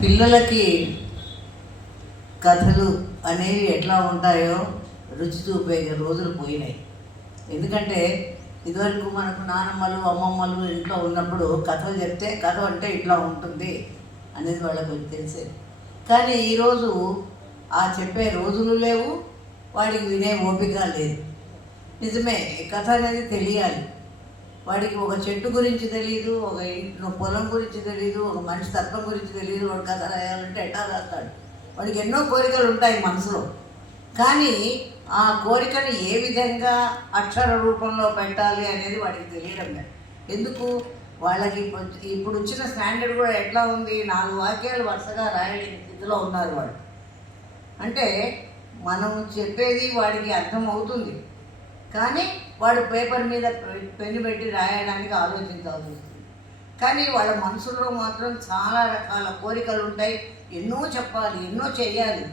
పిల్లలకి కథలు అనేవి ఎట్లా ఉంటాయో రుచి చూపే రోజులు పోయినాయి. ఎందుకంటే ఇదివరకు మనకు నానమ్మలు అమ్మమ్మలు ఇంట్లో ఉన్నప్పుడు కథలు చెప్తే కథ అంటే ఇట్లా ఉంటుంది అనేది వాళ్ళకు తెలిసేది. కానీ ఈరోజు ఆ చెప్పే రోజులు లేవు వాడికి వినే ఓపిక లేదు. నిజమే కథ అనేది తెలియాలి. వాడికి ఒక చెట్టు గురించి తెలియదు ఒక ఇంట్లో పొలం గురించి తెలియదు ఒక మనిషి తత్వం గురించి తెలియదు వాడు కథ రాయాలంటే ఎట్లా రాస్తాడు? వాడికి ఎన్నో కోరికలు ఉంటాయి మనసులో. కానీ ఆ కోరికను ఏ విధంగా అక్షర రూపంలో పెట్టాలి అనేది వాడికి తెలియడం లేదు. ఎందుకు? వాళ్ళకి ఇప్పుడు- ఇప్పుడు వచ్చిన స్టాండర్డ్ కూడా ఎట్లా ఉంది? నాలుగు వాక్యాలు వరుసగా రాయలేని స్థితిలో ఉన్నారు వాళ్ళు అంటే మనం చెప్పేది వాడికి అర్థం అవుతుంది కానీ వాడు పేపర్ మీద పెన్ను పెట్టి రాయడానికి ఆలోచించాల్సి వస్తుంది. కానీ వాళ్ళ మనసులో మాత్రం చాలా రకాల కోరికలు ఉంటాయి. ఎన్నో చెప్పాలి ఎన్నో చేయాలి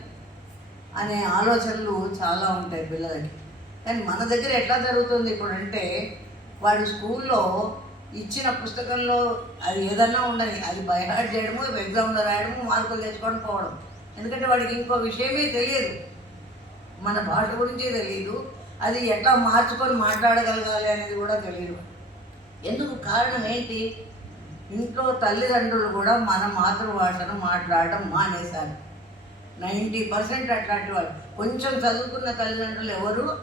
అనే ఆలోచనలు చాలా ఉంటాయి పిల్లలకి. కానీ మన దగ్గర ఎట్లా జరుగుతుంది ఇప్పుడు అంటే వాడు స్కూల్లో ఇచ్చిన పుస్తకంలో అది ఏదన్నా ఉండని అది బైహార్ట్ చేయడము ఎగ్జామ్లో రాయడము మార్కులు తెచ్చుకొని పోవడం. ఎందుకంటే వాడికి ఇంకో విషయమే తెలియదు. మన భాష గురించే తెలియదు. అది ఎట్లా మార్చుకొని మాట్లాడగలగాలి అనేది కూడా తెలియదు ఎందుకు కారణం ఏంటి? ఇంట్లో తల్లిదండ్రులు కూడా మన మాతృభాషను మాట్లాడడం మానేశారు. నైంటీ పర్సెంట్ అట్లాంటి వాళ్ళు కొంచెం చదువుకున్న తల్లిదండ్రులు ఎవరు?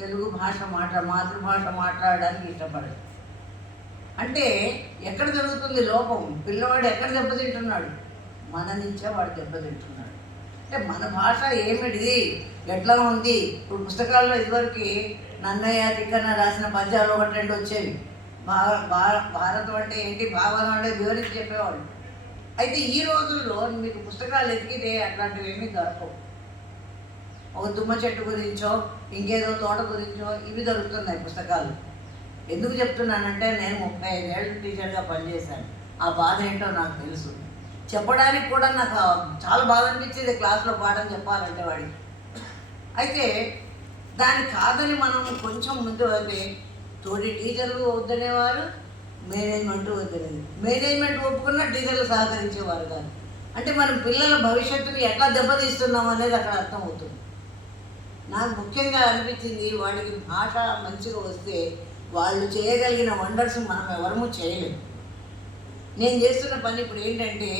తెలుగు భాష మాట మాతృభాష మాట్లాడడానికి ఇష్టపడరు. అంటే ఎక్కడ జరుగుతుంది లోపం? పిల్లవాడు ఎక్కడ దెబ్బతింటున్నాడు? మన నుంచే వాడు దెబ్బతింటున్నాడు. అంటే మన భాష ఏమిటిది? ఎట్లా ఉంది? ఇప్పుడు పుస్తకాల్లో ఇదివరకు నన్నయ్య తిక్కన్న రాసిన పద్యాలు ఒకటి రెండు వచ్చేవి. భా భారతం అంటే ఏంటి? భావన అంటే వివరించి చెప్పేవాళ్ళు. అయితే ఈ రోజుల్లో మీకు పుస్తకాలు ఎతికితే అట్లాంటివి ఏమీ దొరకవు. ఒక తుమ్మ చెట్టు గురించో ఇంకేదో తోట గురించో ఇవి దొరుకుతున్నాయి పుస్తకాలు. ఎందుకు చెప్తున్నానంటే నేను ముప్పై ఐదేళ్ళు టీచర్గా పనిచేశాను. ఆ బాధ ఏంటో నాకు తెలుసు. చెప్పడానికి కూడా నాకు చాలా బాధ అనిపించేది క్లాస్లో పాఠం చెప్పాలంటే వాడికి. అయితే దాని కాదని మనం కొంచెం ముందు అయితే తోటి టీచర్లు వద్దనేవారు మేనేజ్మెంట్ వద్దనేది. మేనేజ్మెంట్ ఒప్పుకున్న టీచర్లు సహకరించేవారు కాదు. అంటే మనం పిల్లల భవిష్యత్తుని ఎట్లా దెబ్బతీస్తున్నాం అనేది అక్కడ అర్థం అవుతుంది నాకు ముఖ్యంగా అనిపించింది వాడికి భాష మంచిగా వస్తే వాళ్ళు చేయగలిగిన వండర్స్ మనం ఎవరము చేయలేము. నేను చేస్తున్న పని ఇప్పుడు ఏంటంటే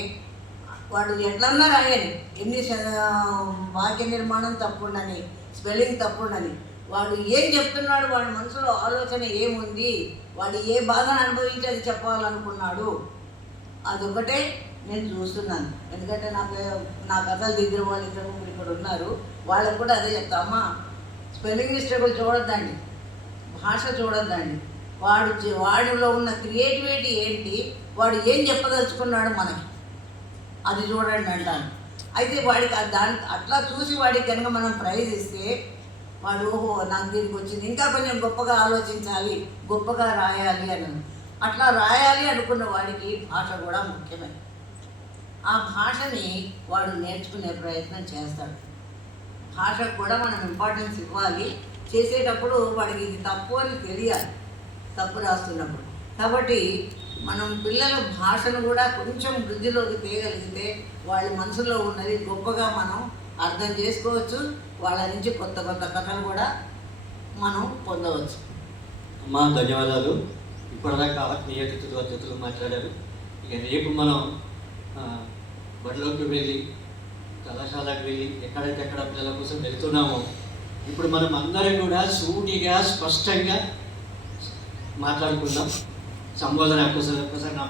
వాడు ఎట్లన్నా రాయని ఎన్ని వాక్య నిర్మాణం తప్పుండని స్పెల్లింగ్ తప్పుండని వాడు ఏం చెప్తున్నాడు వాడి మనసులో ఆలోచన ఏముంది వాడు ఏ బాధను అనుభవించి అది చెప్పాలనుకున్నాడు అదొకటే నేను చూస్తున్నాను. ఎందుకంటే నాకు నా కథలు దగ్గర వాళ్ళు ఇద్దరు ఇప్పుడు ఇక్కడ ఉన్నారు వాళ్ళకు కూడా అదే చెప్తా అమ్మ స్పెల్లింగ్ మిస్టేకులు చూడొద్దండి భాష చూడొద్దండి వాడు వాడిలో ఉన్న క్రియేటివిటీ ఏంటి? వాడు ఏం చెప్పదలుచుకున్నాడు మనకి? అది చూడండి అంటాను. అయితే వాడికి దాని అట్లా చూసి వాడికి కనుక మనం ప్రైజ్ ఇస్తే వాడు ఓహో నాకు దీనికి వచ్చింది. ఇంకా కొంచెం గొప్పగా ఆలోచించాలి గొప్పగా రాయాలి అని అట్లా రాయాలి అనుకున్న వాడికి భాష కూడా ముఖ్యమే. ఆ భాషని వాడు నేర్చుకునే ప్రయత్నం చేస్తాడు. భాషకు కూడా మనం ఇంపార్టెన్స్ ఇవ్వాలి. చేసేటప్పుడు వాడికి ఇది తప్పు అని తెలియాలి. తప్పు రాస్తున్నప్పుడు. కాబట్టి మనం పిల్లల భాషను కూడా కొంచెం వృద్ధిలోకి తేయగలిగితే వాళ్ళ మనసులో ఉన్నది గొప్పగా మనం అర్థం చేసుకోవచ్చు. వాళ్ళ నుంచి కొత్త కొత్త కథలు కూడా మనం పొందవచ్చు. అమ్మా ధన్యవాదాలు. ఇప్పటిదాకా ఆత్మీయ అతిథులు అతిథులు మాట్లాడారు. ఇక రేపు మనం బడిలోకి వెళ్ళి కళాశాలకు వెళ్ళి ఎక్కడైతే ఎక్కడ పిల్లల కోసం వెళ్తున్నామో ఇప్పుడు మనం అందరం కూడా సూటిగా స్పష్టంగా మాట్లాడుకుందాం. సంబోధన ఒక్కసారి ఒక్కసారి నమస్కారం.